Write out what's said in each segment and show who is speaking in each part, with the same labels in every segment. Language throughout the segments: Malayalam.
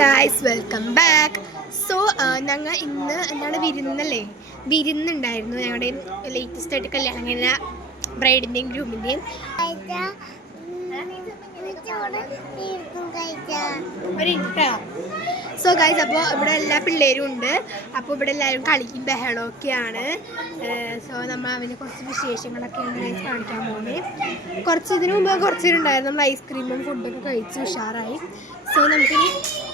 Speaker 1: ഗായ്സ് വെൽക്കം ബാക്ക് സോ ഞങ്ങൾ ഇന്ന് എന്താണ് വിരുന്നല്ലേ? വിരുന്നുണ്ടായിരുന്നു ഞങ്ങളുടെ ലേറ്റസ്റ്റ് ആയിട്ട് കല്യാണം കഴിഞ്ഞ ബ്രൈഡിന്റെയും ഗ്രൂമിന്റെയും സോ ഗായ്സ് അപ്പോൾ ഇവിടെ എല്ലാ പിള്ളേരും ഉണ്ട്. അപ്പോൾ ഇവിടെ എല്ലാവരും കളിക്കും ബഹളമൊക്കെയാണ്. സോ നമ്മൾ അവന്റെ കുറച്ച് വിശേഷങ്ങളൊക്കെയാണ് guys കാണിക്കാൻ പോകുന്നത് കുറച്ച് ഇതിനു മുമ്പ് കുറച്ചുണ്ടായിരുന്നു നമ്മൾ ഐസ്ക്രീമും ഫുഡൊക്കെ കഴിച്ച് ഉഷാറായി. സോ നമുക്കിനി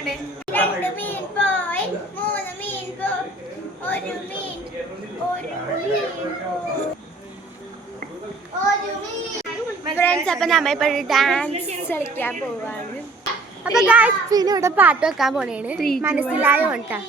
Speaker 2: രണ്ട് മീൻ പോയി മൂന്ന് മീൻ പോയി ഒരു മീൻ ഒരു മീൻ
Speaker 1: ഫ്രണ്ട്സ് അപ്പൊ നമ്മ ഇപ്പൊ ഡാൻസ് കളിക്കാൻ പോവാണ്. അപ്പൊ ഗായ്സ് പിന്നെ ഇവിടെ പാട്ട് വെക്കാൻ പോണേണ്. മനസ്സിലായോ കേട്ടാ?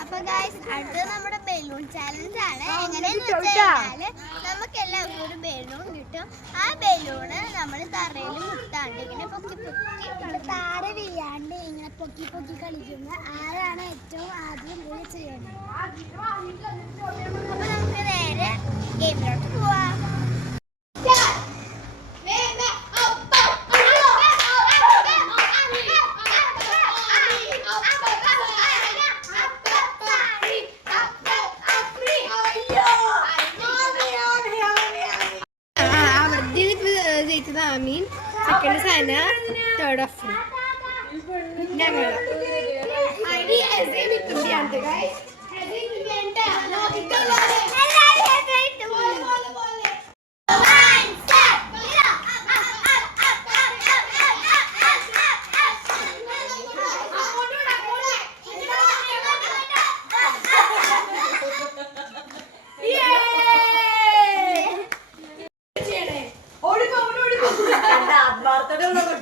Speaker 2: അപ്പൊ ഗൈസ് അടുത്തത് നമ്മുടെ ബലൂൺ ചാലഞ്ച് ആണ്. എങ്ങനെയെന്ന്
Speaker 1: കിട്ടും
Speaker 2: വെച്ച്
Speaker 1: ട്ടാ.
Speaker 2: നമുക്ക് എല്ലാവർക്കും ഒരു ബലൂൺ കിട്ടും. ആ ബലൂണ് നമ്മൾ തറയിൽ മുട്ടാണ്ട് ഇങ്ങനെ പൊക്കി പൊക്കി താര വീഴാണ്ട് ഇങ്ങനെ പൊക്കി പൊക്കി കളിക്കുന്ന ആരാണ് ഏറ്റവും ആദ്യം പോയി ചെയ്യണത്? അപ്പൊ നമുക്ക് നേരെ ഗെയിമിലോട്ട് a
Speaker 1: mí, a que no sabe nada, te habrá me